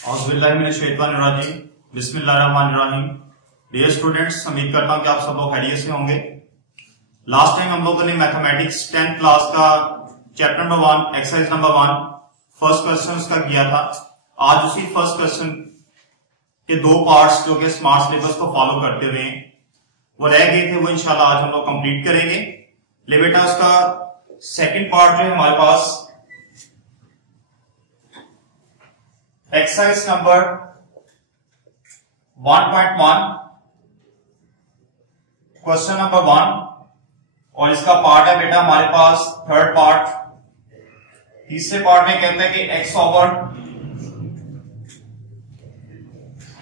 बिस्मिल्लाहिर्रहमानिर्रहीम। Dear students, उम्मीद करता हूं कि आप सब लोग खैरियत से होंगे। लास्ट टाइम हम लोगों ने मैथमेटिक्स 10th क्लास का chapter number 1 exercise number 1 first question का किया था। आज उसी फर्स्ट क्वेश्चन के दो पार्ट्स जो कि स्मार्ट सिलेबस को फॉलो करते हुए वो रह गए थे, वो इंशाल्लाह आज हम लोग कंप्लीट करेंगे। ले बेटा, उसका सेकंड पार्ट जो है हमारे पास एक्सरसाइज नंबर 1.1 क्वेश्चन नंबर 1 और इसका पार्ट है बेटा हमारे पास थर्ड पार्ट। तीसरे पार्ट में कहते हैं कि x over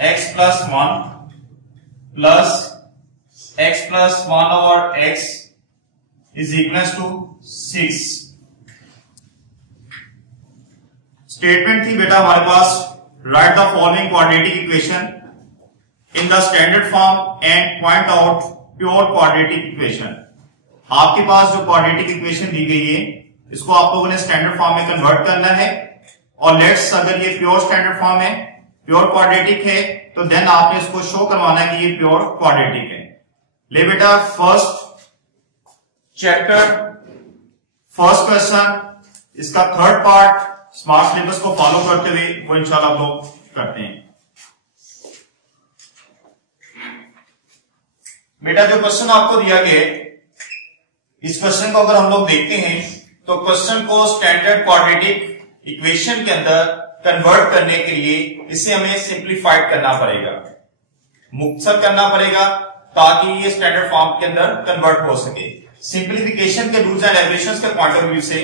x plus 1 plus x plus 1 over x is equal to 6। Statement थी बेटा हमारे पास, write the following quadratic equation in the standard form and point out pure quadratic equation. आपके पास जो क्वाड्रेटिक इक्वेशन दी गई है इसको आप लोगों ने स्टैंडर्ड फॉर्म में कन्वर्ट करना है और लेट्स अगर ये प्योर स्टैंडर्ड फॉर्म है, प्योर क्वाड्रेटिक है, तो देन आपने इसको शो करवाना है कि ये प्योर क्वाड्रेटिक है। ले बेटा, फर्स्ट चैप्टर फर्स्ट क्वेश्चन, इसका थर्ड पार्ट स्मार्ट सिलेबस को फॉलो करते हुए वो इंशाल्लाह हम लोग करते हैं। बेटा, जो क्वेश्चन आपको दिया गया है, इस क्वेश्चन को अगर हम लोग देखते हैं तो क्वेश्चन को स्टैंडर्ड क्वाड्रेटिक इक्वेशन के अंदर कन्वर्ट करने के लिए इसे हमें सिंप्लीफाइड करना पड़ेगा, मुख्तसर करना पड़ेगा ताकि ये स्टैंडर्ड फॉर्म के अंदर कन्वर्ट हो सके। सिंप्लीफिकेशन के रूल्स एंड रेगुलेशंस के पॉइंट ऑफ व्यू से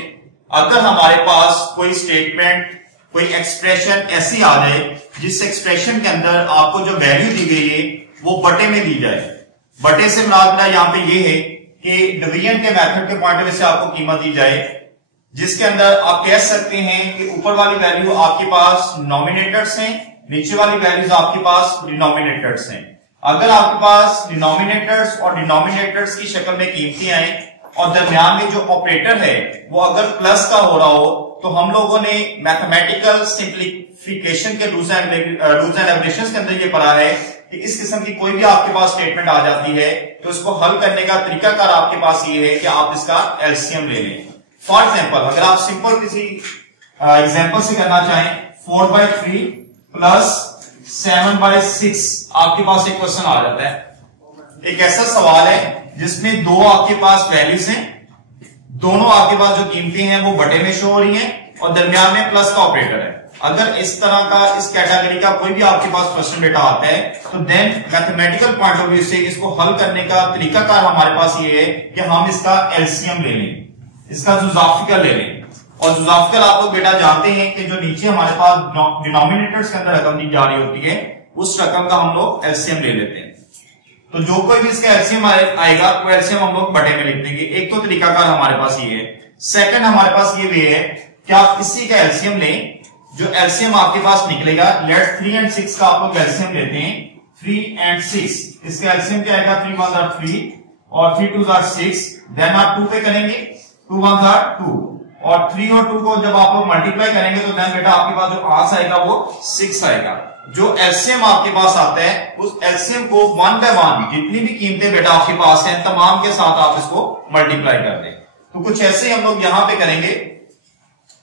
अगर हमारे पास कोई स्टेटमेंट, कोई एक्सप्रेशन ऐसी आ जाए जिस एक्सप्रेशन के अंदर आपको जो वैल्यू दी गई है वो बटे में दी जाए, बटे से मुराद यहां पे ये है कि डिवीजन के मेथड के पॉइंट ऑफ व्यू से आपको कीमत दी जाए, जिसके अंदर आप कह सकते हैं कि ऊपर वाली वैल्यू आपके पास नॉमिनेटर्स हैं, नीचे वाली वैल्यूज आपके पास डिनोमिनेटर्स हैं। अगर आपके पास डिनोमिनेटर्स और डिनोमिनेटर्स की शक्ल में कीमतें आए और दरमियान में जो ऑपरेटर है वो अगर प्लस का हो रहा हो, तो हम लोगों ने मैथमेटिकल सिंप्लीफिकेशन के रूल्स एंड रेगुलेशंस के अंदर ये पढ़ा है कि इस किस्म की कोई भी आपके पास स्टेटमेंट आ जाती है तो इसको हल करने का तरीकाकार आपके पास ये है कि आप इसका एलसीएम ले लें। फॉर एग्जाम्पल, अगर आप सिंपल किसी एग्जाम्पल से करना चाहें, 4/3 प्लस 7/6 आपके पास एक क्वेश्चन आ जाता है। एक ऐसा सवाल है जिसमें दो आपके पास वैल्यूज हैं, दोनों आपके पास जो कीमतें हैं वो बटे में शो हो रही हैं और दरमियान में प्लस का ऑपरेटर है। अगर इस तरह का, इस कैटेगरी का कोई भी आपके पास क्वेश्चन डेटा आता है तो then mathematical point of view से इसको हल करने का तरीकाकार हमारे पास ये है कि हम इसका एलसीएम ले लें, इसका जुजाफिकल ले लें। और जुजाफिकल आप लोग बेटा जानते हैं कि जो नीचे हमारे पास डिनोमिनेटर्स के अंदर रकम दी जा रही होती है उस रकम का हम लोग एलसीएम ले लेते हैं। तो जो कोई भी इसका एलसीएम आएगा वो एलसीएम हम लोग बटे में लिख देंगे। एक तो तरीकाकार हमारे पास ये है। सेकंड हमारे पास ये वे है कि आप इसी का एलसीएम लें, जो एलसीएम आपके पास निकलेगा, लेट्स 3 और 6 का आप लोग एलसीएम लेते हैं। 3 और 6 इसका एलसीएम क्या आएगा? 3 1 are 3 और 3 2 are 6। देन आप 2 पे करेंगे, 2 1 are 2 और 3 और 2 को जब आप लोग मल्टीप्लाई करेंगे तो देन बेटा आपके पास जो आंसर आएगा वो 6 आएगा। जो एलसीएम आपके पास आता है उस एलसीएम को 1 by 1 जितनी भी कीमतें बेटा आपके पास हैं तमाम के साथ आप इसको मल्टीप्लाई कर दें। तो कुछ ऐसे हम लोग यहां पे करेंगे।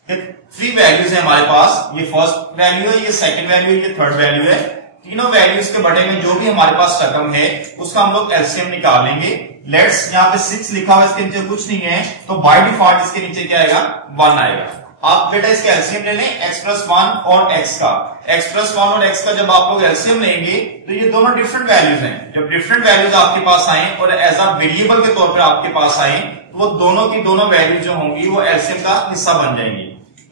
3 वैल्यूज है हमारे पास, ये फर्स्ट वैल्यू है, ये सेकंड वैल्यू है, ये थर्ड वैल्यू है। तीनों वैल्यूज के बटे में जो भी हमारे पास रकम है उसका हम लोग एलसीएम निकाल लेंगे। लेट्स यहाँ पे 6 लिखा हुआ, इसके नीचे कुछ नहीं है तो बाय डिफॉल्ट इसके नीचे क्या आएगा? 1 आएगा। आप बेटा इसका एलसीएम ले लें, x प्लस 1 और x का। x प्लस 1 और x का जब आप लोग एलसीएम लेंगे तो ये दोनों डिफरेंट वैल्यूज हैं। जब डिफरेंट वैल्यूज आपके पास आए और एज अ वेरिएबल के तौर पर आपके पास आए तो वो दोनों की दोनों वैल्यूज जो होंगी वो एलसीएम का हिस्सा बन जाएंगी।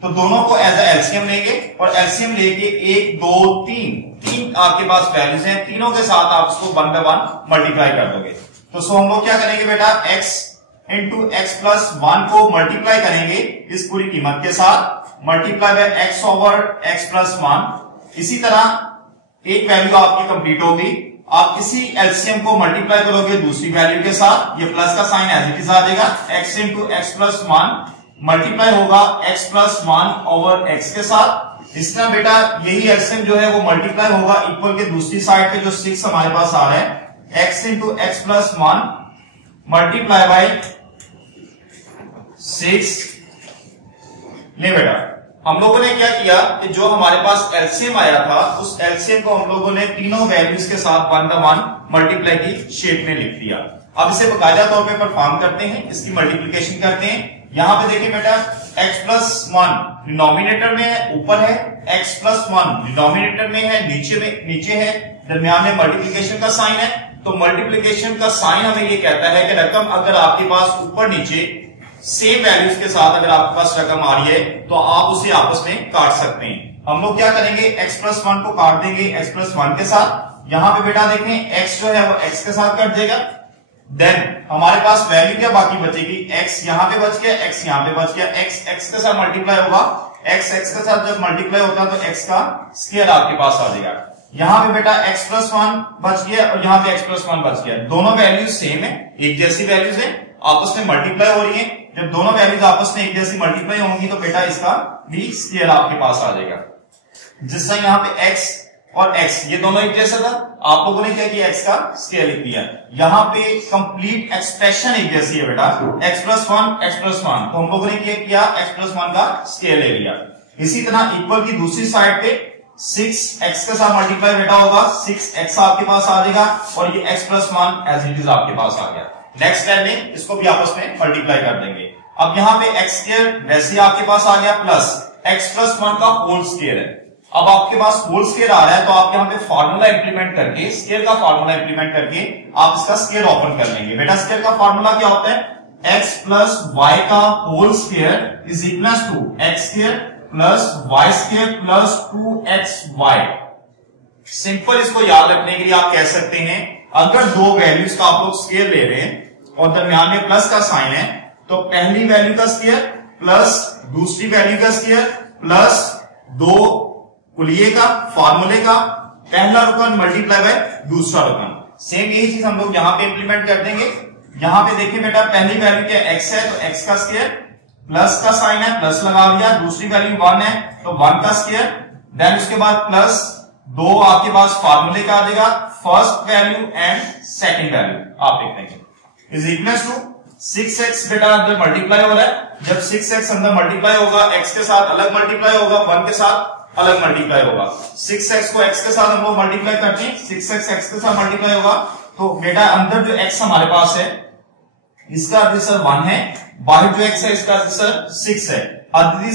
तो दोनों को एज अ एलसीएम लेंगे और एलसीएम लेके 1 2 3 आपके पास वैल्यूज हैं, तीनों के साथ आप इसको 1 by 1 मल्टीप्लाई कर दोगे। तो सो हम लोग क्या करेंगे बेटा, x इंटू x प्लस 1 को मल्टीप्लाई करेंगे इस पूरी कीमत के साथ, multiply by x over x plus 1। इसी तरह एक वैल्यू आपकी कंप्लीट होगी, आप इसी एलसीएम को मल्टीप्लाई करोगे दूसरी वैल्यू के साथ, ये प्लस का साइन एज इट इज आ जाएगा, x into x plus 1 multiply होगा x प्लस 1 ओवर x के साथ। इसका बेटा यही एलसीएम जो है वो मल्टीप्लाई होगा इक्वल के दूसरी साइड पे जो 6 हमारे पास आ रहा है x into x plus 1 multiply by 6। ले बेटा हम लोगों ने क्या किया कि जो हमारे पास एलसीएम आया था उस एलसीएम को हम लोगों ने तीनों वैल्यूज के साथ 1/1 मल्टीप्लाई की शेप में लिख दिया। अब इसे बाकायदा तौर पे परफॉर्म करते हैं, इसकी मल्टीप्लिकेशन करते हैं। यहां पे देखिए बेटा x प्लस 1 डिनोमिनेटर में है, ऊपर है, x प्लस 1 डिनोमिनेटर में है, नीचे है, दरमियान में मल्टीप्लिकेशन का साइन है। तो मल्टीप्लिकेशन का साइन हमें ये कहता है कि रकम अगर आपके पास ऊपर नीचे सेम वैल्यूज के साथ अगर आपके पास रकम आ रही है तो आप उसे आपस में काट सकते हैं। हम लोग क्या करेंगे, x प्लस 1 को काट देंगे x प्लस 1 के साथ। यहां पे बेटा देखें x जो है वो x के साथ कट जाएगा। देन हमारे पास वैल्यू क्या बाकी बचेगी, x यहां पे बच गया, x यहां पे बच गया, x x के साथ मल्टीप्लाई होगा, x x के साथ जब मल्टीप्लाई होता है तो x का स्क्वायर आपके पास आ जाएगा। यहां पे बेटा x प्लस 1 बच गया और यहां पे x प्लस 1 बच गया। दोनों वैल्यूज सेम है, एक जैसी वैल्यूज है, आपस में मल्टीप्लाई हो रही है। जब दोनों वैल्यूज आपस में एक जैसी मल्टीप्लाई होंगी तो बेटा इसका भी स्क्वायर आपके पास आ जाएगा। जिससे यहां पे x और x ये दोनों एक जैसा था, आप लोगों ने क्या किया, x का स्क्वायर लिख दिया। यहां पे कंप्लीट एक्सप्रेशन एक जैसी है बेटा, x प्लस 1 तो हम लोगों ने क्या किया, x प्लस 1 का स्क्वायर ले लिया। इसी तरह इक्वल की दूसरी साइड पे 6x के साथ मल्टीप्लाई बेटा होगा, 6x आपके पास आ जाएगा और ये x plus 1 as it is आपके पास आ गया। नेक्स्ट स्टेप में इसको भी आपस में मल्टीप्लाई कर देंगे। अब यहां पे x स्क्वायर वैसे ही आपके पास आ गया प्लस x प्लस 1 का होल स्क्वायर है। अब आपके पास होल स्क्वायर आ रहा है तो आप यहां पे फार्मूला इंप्लीमेंट करके, स्क्वायर का फार्मूला इंप्लीमेंट करके आप इसका स्क्वायर ओपन कर लेंगे। बेटा स्क्वायर का फार्मूला क्या होता है, x प्लस y का whole square is equal to x square plus y square plus 2xy। Simple इसको याद रखने के लिए आप कह सकते हैं अगर दो वैल्यूज का आप लोग स्क्वायर ले रहे हैं और दरमियान में प्लस का साइन है तो पहली वैल्यू का स्क्वायर प्लस दूसरी वैल्यू का स्क्वायर प्लस दो कुलिये का फार्मूले का पहला रुकन मल्टीप्लाई बाय दूसरा रुकन। सेम यही चीज हम लोग यहां पे इंप्लीमेंट कर देंगे। यहां पे देखिए बेटा पहली वैल्यू क्या x है तो x का स्क्वायर प्लस का साइन है प्लस लगा दिया, दूसरी वैल्यू 1 है तो 1 का स्क्वायर, देन उसके बाद प्लस 2 आपके पास फार्मूले का आ जाएगा, first value and second value आप लिख देंगे इज इक्वल टू 6x बेटा अंदर मल्टीप्लाई हो रहा है। जब 6x अंदर मल्टीप्लाई होगा x के साथ अलग मल्टीप्लाई होगा, 1 के साथ अलग मल्टीप्लाई होगा। 6x को x के साथ हम लोग मल्टीप्लाई करते हैं, 6x x के साथ मल्टीप्लाई होगा तो बेटा अंदर जो x हमारे पास है इसका आंसर 1 है, बाहर जो x है इसका आंसर 6 है। अदिति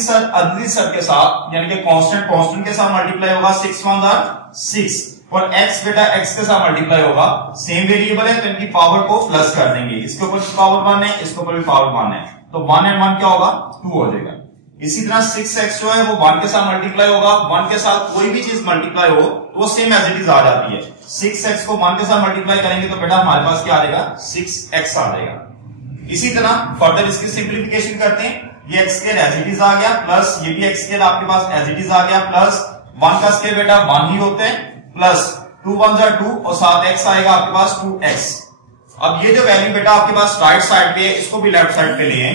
सर के साथ यानी कि कांस्टेंट के साथ मल्टीप्लाई होगा, 6 1 are 6 और x बेटा x के साथ मल्टीप्लाई होगा, सेम वेरिएबल है तो इनकी पावर को प्लस कर देंगे। इसके ऊपर पावर 1 है, इसके ऊपर भी पावर 1 है तो 1 and 1 क्या होगा 2 हो जाएगा। इसी तरह 6x जो है वो 1 के साथ मल्टीप्लाई होगा, 1 के साथ कोई भी चीज मल्टीप्लाई हो तो वो सेम एज इट इज आ जाती है। 6x को 1 के साथ मल्टीप्लाई करेंगे तो बेटा हमारे पास क्या आ जाएगा 6x आ जाएगा। इसी तरह फर्दर इसकी सिंप्लीफिकेशन करते हैं, ये x square as it is आ गया प्लस ये भी x स्क्वायर आपके पास एज इट इज आ गया प्लस 1 का स्क्वायर बेटा 1 ही होते हैं प्लस 2 1 are 2 और साथ x आएगा आपके पास 2x। अब ये जो वैल्यू बेटा आपके पास राइट साइड पे है इसको भी लेफ्ट साइड पे ले आए,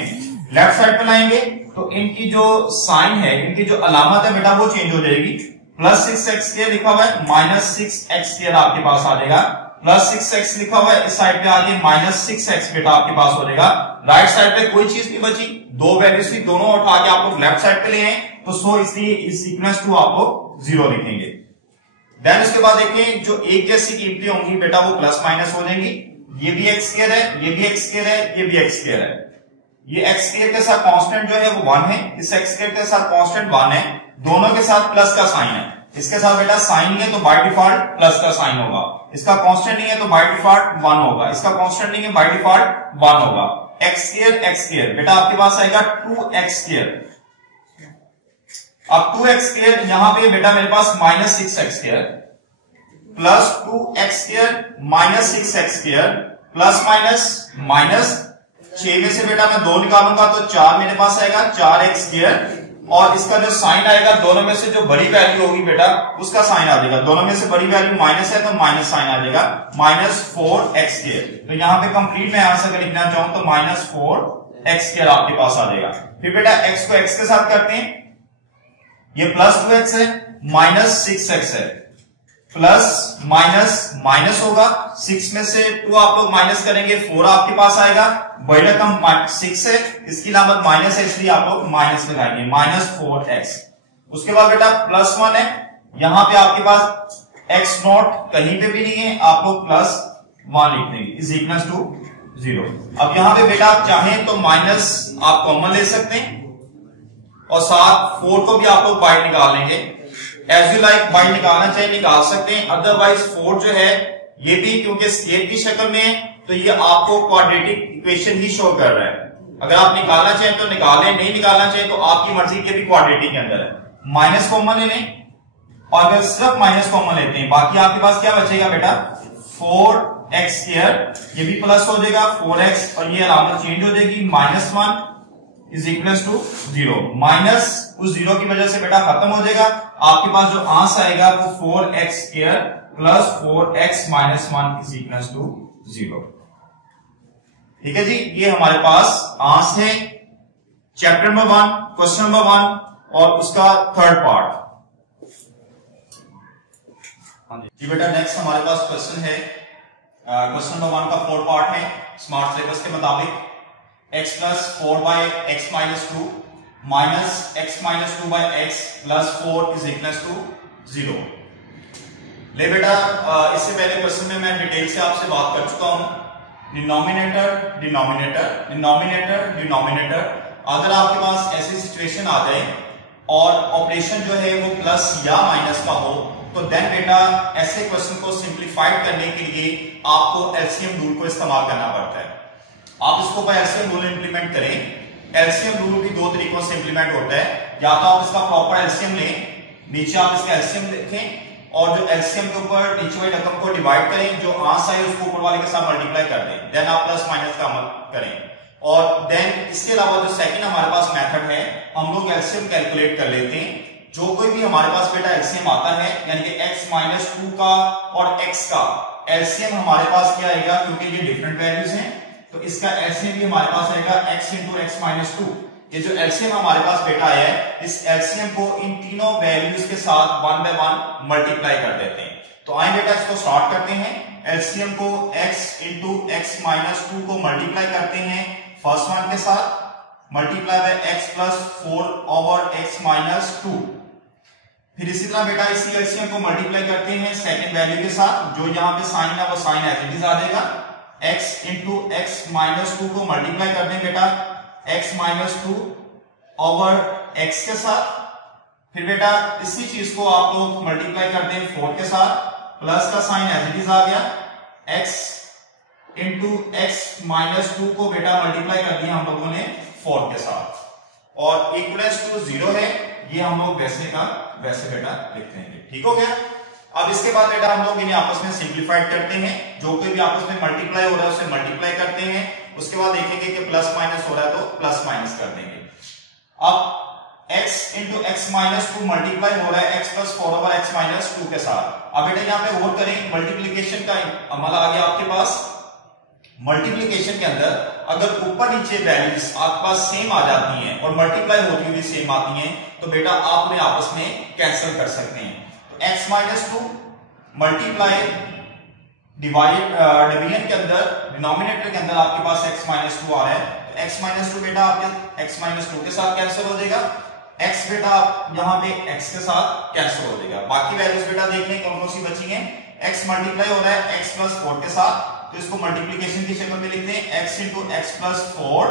लेफ्ट साइड पे लाएंगे तो इनकी जो साइन है, इनकी जो अलामत है बेटा वो चेंज हो जाएगी। प्लस 6x स्क्वायर लिखा हुआ है माइनस 6x स्क्वायर आपके पास आ जाएगा, प्लस 6x लिखा हुआ है इस साइड पे आगे माइनस 6x बेटा आपके पास हो जाएगा। राइट साइड पे कोई चीज नहीं बची, दो वैल्यूज थी दोनों उठा के आप लोग लेफ्ट साइड पे ले आए तो सो इसलिए इस इक्वल्स टू आप लोग 0 लिखेंगे। देन उसके बाद देखें जो एक जैसी कीमतें होंगी बेटा वो प्लस माइनस हो जाएंगी। ये भी x स्क्वायर है, ये भी x स्क्वायर है, ये भी x स्क्वायर है। ये x स्क्वायर के साथ कांस्टेंट जो है वो 1 है, इस x स्क्वायर के साथ कांस्टेंट 1 है, दोनों के साथ प्लस का साइन है। इसके साथ बेटा साइन नहीं है तो बाय डिफॉल्ट प्लस का साइन होगा, इसका कांस्टेंट नहीं है तो बाय डिफॉल्ट 1 होगा, इसका कांस्टेंट नहीं है बाय डिफॉल्ट 1 होगा। x स्क्वायर बेटा आपके पास आएगा 2x स्क्वायर। अब 2x स्क्वायर यहां पे बेटा मेरे पास minus 6x square plus 2x square minus 6x square plus minus minus 6 में से बेटा मैं 2 निकालूंगा तो 4 मेरे पास आएगा 4x स्क्वायर और इसका जो साइन आएगा दोनों में से जो बड़ी वैल्यू होगी बेटा उसका साइन आ जाएगा, दोनों में से बड़ी वैल्यू माइनस है तो माइनस साइन आ जाएगा माइनस 4x स्क्वायर। तो यहां पे कंप्लीट मैं आंसर अगर लिखना चाहूं तो माइनस 4x स्क्वायर आपके पास आ जाएगा। फिर बेटा x को x के साथ करते हैं, ये प्लस 2x है, माइनस 6x है, प्लस माइनस माइनस होगा, 6 में से 2 आप लोग माइनस करेंगे, 4 आपके पास आएगा, बड़ी रकम 6 है, इसकी लामत माइनस है इसलिए आप लोग माइनस लगाएंगे, माइनस 4x। उसके बाद बेटा प्लस 1 है, यहां पे आपके पास x नॉट कहीं पे भी नहीं है, आप लोग प्लस 1 लिख देंगे, इज इक्वल टू 0। अब यहां पे बेटा आप चाहें तो माइनस आप कॉमन ले सकते हैं और साथ 4 को भी आप लोग बाहर निकाल लेंगे, एज यू लाइक, बाहर निकालना चाहिए निकाल सकते हैं, अदरवाइज 4 जो है ये भी क्योंकि स्केल की शक्ल में है तो ये आपको क्वाड्रेटिक इक्वेशन ही शो कर रहा है। अगर आप निकालना चाहें तो निकालें, नहीं निकालना चाहें तो आपकी मर्जी के भी क्वाड्रेटिक के अंदर है। माइनस कॉमन ले लें और अगर सिर्फ माइनस कॉमन लेते हैं बाकी आपके पास क्या बचेगा बेटा 4x स्क्वायर, ये भी प्लस हो जाएगा 4x और ये अलामत चेंज हो जाएगी, minus 1 is equal to 0। Minus उस 0 की वजह से बेटा खत्म हो जाएगा, आपके पास जो आंसर आएगा वो 4x square plus 4x minus 1 is equal to 0। ठीक है जी, ये हमारे पास आंसर है चैप्टर नंबर 1, क्वेश्चन नंबर 1 और उसका थर्ड पार्ट। जी बेटा नेक्स्ट हमारे पास क्वेश्चन है, क्वेश्चन नंबर 1 का फोर्थ पार्ट है। स्मार्ट सिलेबस के मुताबिक x plus 4 by x minus 2 minus x minus 2 by x plus 4 is equal to 0। ले बेटा इससे पहले क्वेश्चन में मैं डिटेल से आपसे बात कर चुका हूं, डिनोमिनेटर डिनोमिनेटर डिनोमिनेटर डिनोमिनेटर। अगर आपके पास ऐसी सिचुएशन आ जाए और ऑपरेशन जो है वो प्लस या माइनस का हो तो देन बेटा ऐसे क्वेश्चन को सिंप्लीफाइड करने के लिए आपको एलसीएम रूल को इस्तेमाल करना पड़ता है। आप इसको बाय एलसीएम रूल इंप्लीमेंट करें। एलसीएम रूल भी 2 तरीकों से इंप्लीमेंट होता है, या तो आप इसका प्रॉपर एलसीएम लें, नीचे आप इसका एलसीएम लिखें और जो एलसीएम के ऊपर नीचे वाली रकम को डिवाइड करें, जो आंसर है उसको ऊपर वाले के साथ मल्टीप्लाई कर दें, देन आप प्लस माइनस का अमल करें। और देन इसके अलावा जो सेकंड हमारे पास मेथड है, हम लोग एलसीएम कैलकुलेट कर लेते हैं। जो कोई भी हमारे पास बेटा एलसीएम आता है यानी कि x माइनस 2 का और x का एलसीएम हमारे पास क्या आएगा, क्योंकि ये डिफरेंट वैल्यूज हैं तो इसका एलसीएम भी हमारे पास आएगा x इंटू एक्स माइनस 2। ये जो एलसीएम हमारे पास बेटा आया है, इस एलसीएम को इन तीनों वैल्यूज के साथ 1 बाय 1 मल्टीप्लाई कर देते हैं। तो आइए बेटा इसको स्टार्ट करते हैं। एलसीएम को x इंटू एक्स माइनस 2 को मल्टीप्लाई करते हैं फर्स्ट वन के साथ, multiply by x plus 4 over x minus 2। फिर इसी तरह बेटा इसी एलसीएम को मल्टीप्लाई करते हैं सेकंड वैल्यू के साथ, जो यहाँ पे साइन है वो साइन एज इट इज आ जाएगा। x इंटू एक्स माइनस 2 को मल्टीप्लाई कर दें बेटा x माइनस 2 ओवर x के साथ। फिर बेटा इसी चीज को आप लोग मल्टीप्लाई कर दें 4 के साथ, प्लस का साइन एज इट इज आ गया। x इंटू एक्स माइनस 2 को बेटा मल्टीप्लाई कर दिया हम लोगों ने 4 के साथ और इक्वल्स टू 0 है, ये हम लोग वैसे का वैसे बेटा लिखते हैं। ठीक हो गया। अब इसके बाद बेटा हम लोग इन्हें आपस में सिंप्लीफाइड करते हैं, जो कोई भी आपस में मल्टीप्लाई हो रहा है उसे मल्टीप्लाई करते हैं, उसके बाद देखेंगे कि प्लस माइनस हो रहा है तो प्लस माइनस कर देंगे। अब x into x minus 2 multiply हो रहा है x plus 4 over x minus 2 के साथ। अब बेटा यहाँ पे गौर करें, मल्टीप्लीकेशन का अमल आ गया आपके पास। मल्टीप्लीकेशन के अंदर अगर ऊपर नीचे वैल्यूज आपके पास सेम आ जाती हैं और मल्टीप्लाई होती हुई सेम आती हैं तो बेटा आप उन्हें आपस में कैंसिल कर सकते हैं। तो x माइनस 2 मल्टीप्लाई डिवीजन के अंदर डिनोमिनेटर के अंदर आपके पास x माइनस 2 आ रहा है, तो x माइनस 2 बेटा आपके x माइनस 2 के साथ कैंसिल हो जाएगा, x बेटा यहाँ पे x के साथ कैंसिल हो जाएगा। बाकी वैल्यूज बेटा देख लें कौन कौन सी बची हैं। x मल्टीप्लाई हो रहा है x प्लस 4 के साथ, तो इसको मल्टीप्लीकेशन की शक्ल में लिखते हैं x into x plus 4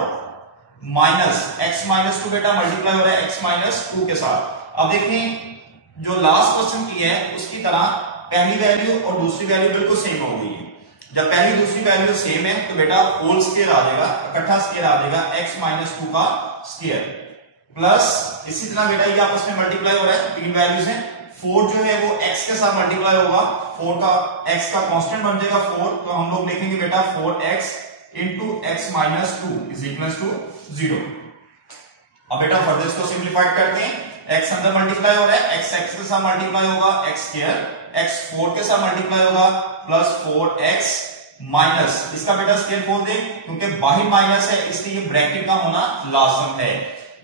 minus x minus 2 बेटा मल्टीप्लाई हो रहा है x माइनस 2 के साथ। अब देखें जो लास्ट क्वेश्चन की है उसकी तरह पहली वैल्यू और दूसरी वैल्यू बिल्कुल सेम हो गई है। जब पहली दूसरी वैल्यू सेम है तो बेटा होल स्क्वायर आ जाएगा, इकट्ठा स्क्वायर आ जाएगा x माइनस 2 का स्क्वायर प्लस इसी तरह बेटा ये आपस में मल्टीप्लाई हो रहा है, तीन वैल्यूज हैं। 4 जो है वो x के साथ मल्टीप्लाई होगा, 4 का x का कांस्टेंट बन जाएगा 4, तो हम लोग लिखेंगे बेटा 4x into x minus 2 is equal to 0। अब बेटा फर्दर इसको सिंप्लीफाइड करते हैं। x अंदर मल्टीप्लाई हो रहा है, x के साथ मल्टीप्लाई होगा x स्क्वायर, x 4 के साथ मल्टीप्लाई होगा प्लस 4x माइनस इसका बेटा स्क्वायर खोल दे, क्योंकि बाहर माइनस है इसलिए ब्रैकेट का होना लाजम है।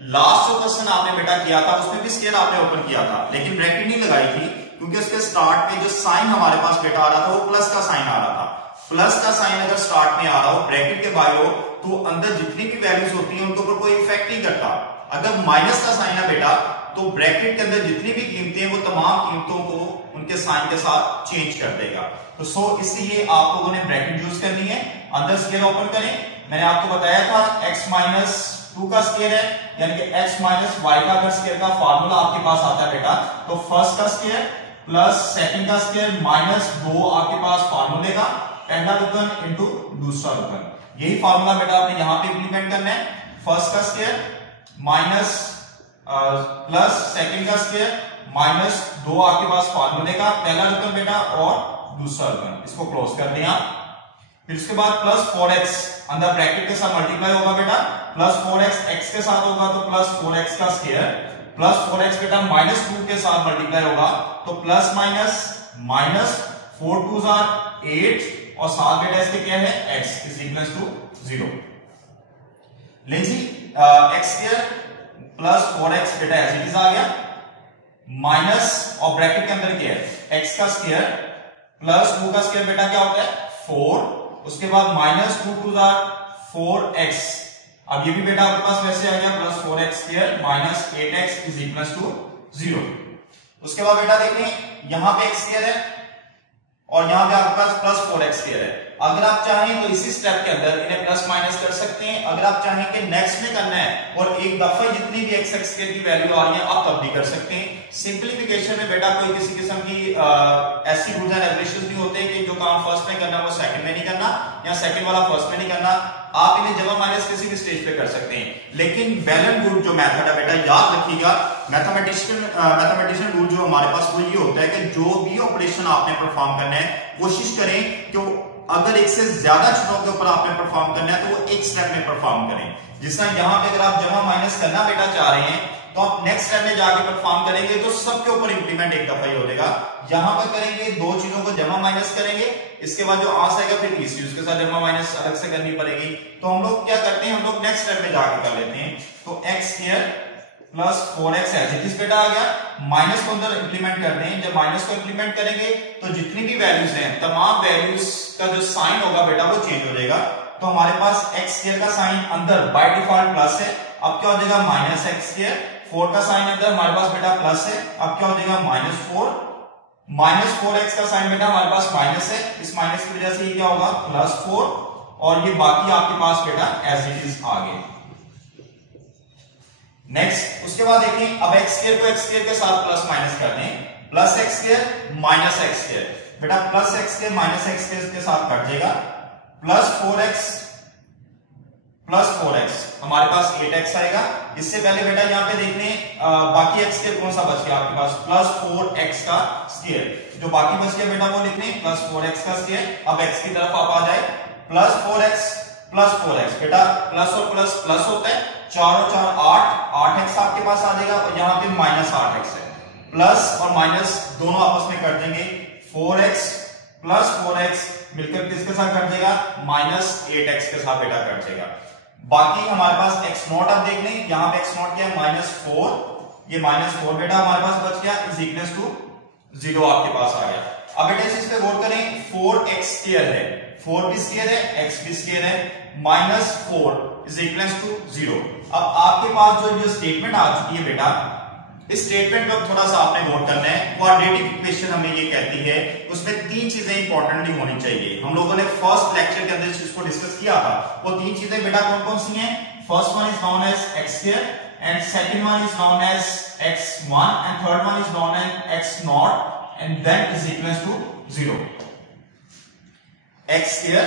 लास्ट जो क्वेश्चन आपने बेटा किया था उसमें भी स्केयर आपने ओपन किया था, लेकिन ब्रैकेट नहीं लगाई थी क्योंकि उसके स्टार्ट में जो साइन हमारे पास बेटा आ रहा था वो प्लस का साइन आ रहा था। प्लस का साइन अगर स्टार्ट में आ रहा हो ब्रैकेट के बाहर हो तो अंदर जितनी भी वैल्यूज होती हैं उनके ऊपर कोई इफेक्ट नहीं करता। अगर माइनस का साइन है बेटा तो ब्रैकेट के अंदर जितनी भी कीमतें हैं वो तमाम कीमतों को उनके साइन के साथ चेंज कर देगा। तो सो इसलिए आप लोगों ने ब्रैकेट यूज करनी है। अंदर स्केयर ओपन करें। मैंने आपको बताया था x माइनस 2 का स्केयर है, यानी कि x माइनस वाई का अगर स्केयर का फार्मूला आपके पास आता है बेटा तो फर्स्ट का स्केयर प्लस सेकंड का स्केयर माइनस 2 आपके पास फार्मूले का, पहला रुकन इनटू दूसरा रुकन। यही फार्मूला बेटा आपने यहां पे इंप्लीमेंट करना है। फर्स्ट का स्केयर माइनस प्लस सेकंड का स्केयर माइनस 2 आपके पास फार्मूले का, पहला रुकन बेटा और दूसरा रुकन। इसको क्लोज कर दें आप। फिर उसके बाद प्लस 4x अंदर ब्रैकेट के साथ मल्टीप्लाई होगा बेटा, प्लस 4x x के साथ होगा तो प्लस 4x का स्केयर, प्लस 4x बेटा माइनस 2 के साथ मल्टीप्लाई होगा तो plus minus minus 4 2s are 8 और साथ बेटा इसके क्या है x इज इक्वल टू 0। लीजिए x स्केयर प्लस 4x बेटा एज इट इज आ गया, माइनस और ब्रैकेट के अंदर क्या है x का स्केयर प्लस 2 का स्केयर बेटा क्या होता है 4, उसके बाद माइनस 2 2s are 4x। अब ये भी बेटा आपके पास वैसे आ गया plus 4x square minus 8x is equal to 0। उसके बाद बेटा देखें यहां पे x स्क्वायर है और यहां पे आपके पास प्लस 4x स्क्वायर है। अगर आप चाहें तो इसी स्टेप के अंदर इन्हें प्लस माइनस कर सकते हैं। अगर आप चाहें कि नेक्स्ट में करना है और एक दफा जितनी भी x स्क्वायर की वैल्यू आ रही है आप तब भी कर सकते हैं। सिंप्लीफिकेशन में बेटा कोई किसी किस्म की ऐसी रूल्स एंड रेगुलेशंस नहीं होते कि जो काम फर्स्ट में करना वो सेकंड में नहीं करना या सेकंड वाला फर्स्ट में नहीं करना। आप इन्हें जमा माइनस किसी भी स्टेज पे कर सकते हैं, लेकिन वेल एंड गुड जो मेथड है बेटा याद रखिएगा, मैथमेटिशियन रूल जो हमारे पास वो ये होता है कि जो भी ऑपरेशन आपने परफॉर्म करना है कोशिश करें कि अगर एक से ज्यादा चीजों के ऊपर आपने परफॉर्म करना है तो वो एक स्टेप में परफॉर्म करें। जिस तरह यहां पे अगर आप जमा माइनस करना बेटा चाह रहे हैं तो आप नेक्स्ट स्टेप में जाके परफॉर्म करेंगे तो सबके ऊपर इंप्लीमेंट एक दफा ही हो जाएगा। यहां पर करेंगे दो चीजों को जमा माइनस करेंगे, इसके बाद जो आंसर आएगा फिर तीसरी उसके साथ जमा माइनस अलग से करनी पड़ेगी। तो हम लोग क्या करते हैं, हम लोग नेक्स्ट स्टेप में जाके कर लेते हैं। तो x square plus 4x as it is बेटा आ गया, माइनस को अंदर इंप्लीमेंट कर दें। जब माइनस को इंप्लीमेंट करेंगे तो जितनी भी वैल्यूज हैं तमाम वैल्यूज का जो साइन होगा बेटा वो चेंज हो जाएगा। तो हमारे पास x स्क्वायर का साइन अंदर बाय डिफॉल्ट प्लस है, अब क्या हो जाएगा माइनस x स्क्वायर। 4 का साइन अंदर हमारे पास बेटा प्लस है, अब क्या हो जाएगा माइनस 4। माइनस 4x का साइन बेटा हमारे पास माइनस है, इस माइनस की वजह से ये क्या होगा प्लस 4 और ये बाकी आपके पास बेटा एज इट इज आ गए। नेक्स्ट उसके बाद देखिए अब x स्क्वायर को x स्क्वायर के साथ प्लस माइनस कर दें, plus x square minus x square बेटा plus x square minus x square के साथ कट जाएगा, प्लस 4x प्लस 4x हमारे पास 8x आएगा। इससे पहले बेटा यहाँ पे देख लें बाकी x स्क्वायर कौन सा बच गया आपके पास प्लस 4x का स्क्वायर, जो बाकी बच गया बेटा वो लिख लें प्लस 4x का स्क्वायर। अब x की तरफ आप आ जाए प्लस 4x प्लस 4x बेटा प्लस और प्लस प्लस होता है, 4 और 4 8, 8x आपके पास आ जाएगा और यहाँ पे माइनस 8x है, प्लस और माइनस दोनों आपस में कट देंगे, 4x प्लस 4x मिलकर किसके साथ कट जाएगा माइनस 8x के साथ बेटा कट जाएगा। बाकी हमारे पास x नॉट अब देख लें, यहाँ पे x नॉट क्या है माइनस 4, ये माइनस 4 बेटा हमारे पास बच गया इज इक्वल टू 0 आपके पास आ गया। अब बेटा इस पे गौर करें 4x स्क्वायर है, 4 भी स्क्वायर है x भी स्क्वायर है, माइनस 4 इज इक्वल टू 0। अब आपके पास जो स्टेटमेंट आ चुकी है बेटा इस स्टेटमेंट में थोड़ा सा आपने नोट करना है। क्वाड्रेटिक इक्वेशन हमें ये कहती है, उसमें तीन चीजें इंपॉर्टेंटली होनी चाहिए। हम लोगों ने फर्स्ट लेक्चर के अंदर इस चीज को डिस्कस किया था। वो तीन चीजें बेटा कौन कौन सी हैं? First one is known as x square and second one is known as x1 and third one is known as x nought and then is equal to 0। x square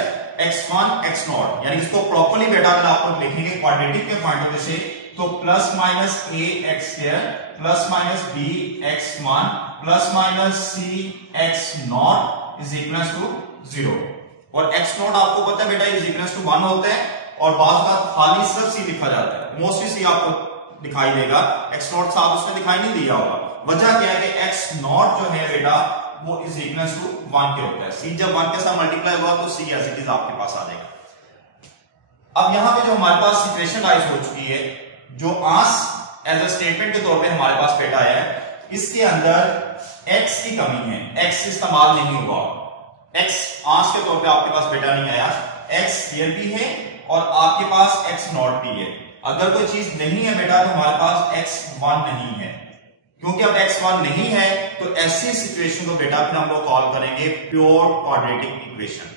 x1 x nought, यानी इसको properly बेटा अगर आप लोग लिखेंगे quadratic के point of view से तो plus minus a x square plus minus b x1 plus minus c x nought is equal to 0। और x नॉट आपको पता है बेटा इज इक्वल टू 1 होता है और बात बात खाली सिर्फ c लिखा जाता है, मोस्टली c आपको दिखाई देगा, x नॉट साथ उसमें दिखाई नहीं दिया होगा। वजह क्या है कि x नॉट जो है बेटा वो इज इक्वल टू 1 के होता है, c जब 1 के साथ मल्टीप्लाई हुआ तो c एज इट इज आपके पास आ जाएगा। अब यहां पे जो हमारे पास इक्वेशन राइज हो चुकी है जो आंस एज अ स्टेटमेंट के तौर पे हमारे पास बेटा आया है, इसके अंदर एक्स की कमी है, एक्स इस्तेमाल नहीं हुआ, एक्स आंस के तौर पे आपके पास बेटा नहीं आया, एक्स हियर भी है और आपके पास एक्स नॉट भी है। अगर कोई चीज नहीं है बेटा तो हमारे पास एक्स वन नहीं है, क्योंकि अब एक्स वन नहीं है तो ऐसी सिचुएशन को बेटा फिर हम लोग कॉल करेंगे प्योर क्वाड्रेटिक इक्वेशन।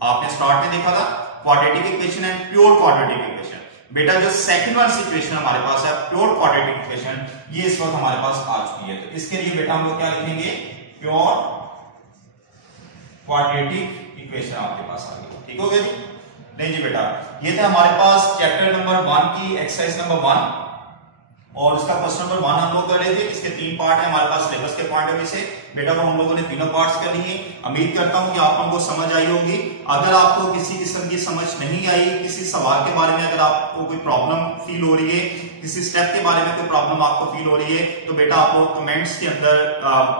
आपने स्टार्ट में देखा था quadratic equation and pure quadratic equation. बेटा जो सेकंड वन सिचुएशन हमारे पास है प्योर क्वाड्रेटिक इक्वेशन, ये इस वक्त हमारे पास आ चुकी है। तो इसके लिए बेटा हम लोग क्या लिखेंगे, प्योर क्वाड्रेटिक इक्वेशन आपके पास आ गई। ठीक हो गया जी? नहीं जी बेटा, ये थे हमारे पास चैप्टर नंबर 1 की एक्सरसाइज नंबर 1 और उसका क्वेश्चन नंबर 1 हम लोग कर रहे थे। इसके 3 पार्ट है हमारे पास सिलेबस के पॉइंट ऑफ व्यू से। बेटा को हम लोगों ने तीनों पार्ट्स कर लिए। उम्मीद करता हूं कि आप लोगों को समझ आई होगी। अगर आपको किसी किस्म की समझ नहीं आई, किसी सवाल के बारे में अगर आपको कोई प्रॉब्लम फील हो रही है, किसी स्टेप के बारे में कोई प्रॉब्लम आपको फील हो रही है, तो बेटा आप लोग कमेंट्स के अंदर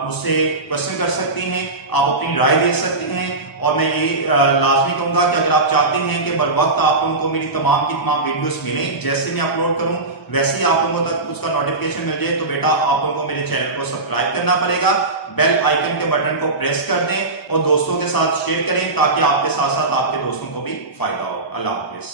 मुझसे क्वेश्चन कर सकते हैं, आप अपनी राय दे सकते हैं। और मैं ये लाजमी कहूंगा कि अगर आप चाहते हैं कि बर वक्त आप लोगों को मेरी तमाम की तमाम वीडियोस मिलें, जैसे मैं अपलोड करूं वैसे ही आप लोगों तक उसका नोटिफिकेशन मिल जाए, तो बेटा आप लोगों को मेरे चैनल को सब्सक्राइब करना पड़ेगा, बेल आइकन के बटन को प्रेस कर दें और दोस्तों के साथ शेयर करें ताकि आपके साथ साथ आपके दोस्तों को भी फायदा हो। अल्लाह हाफिज।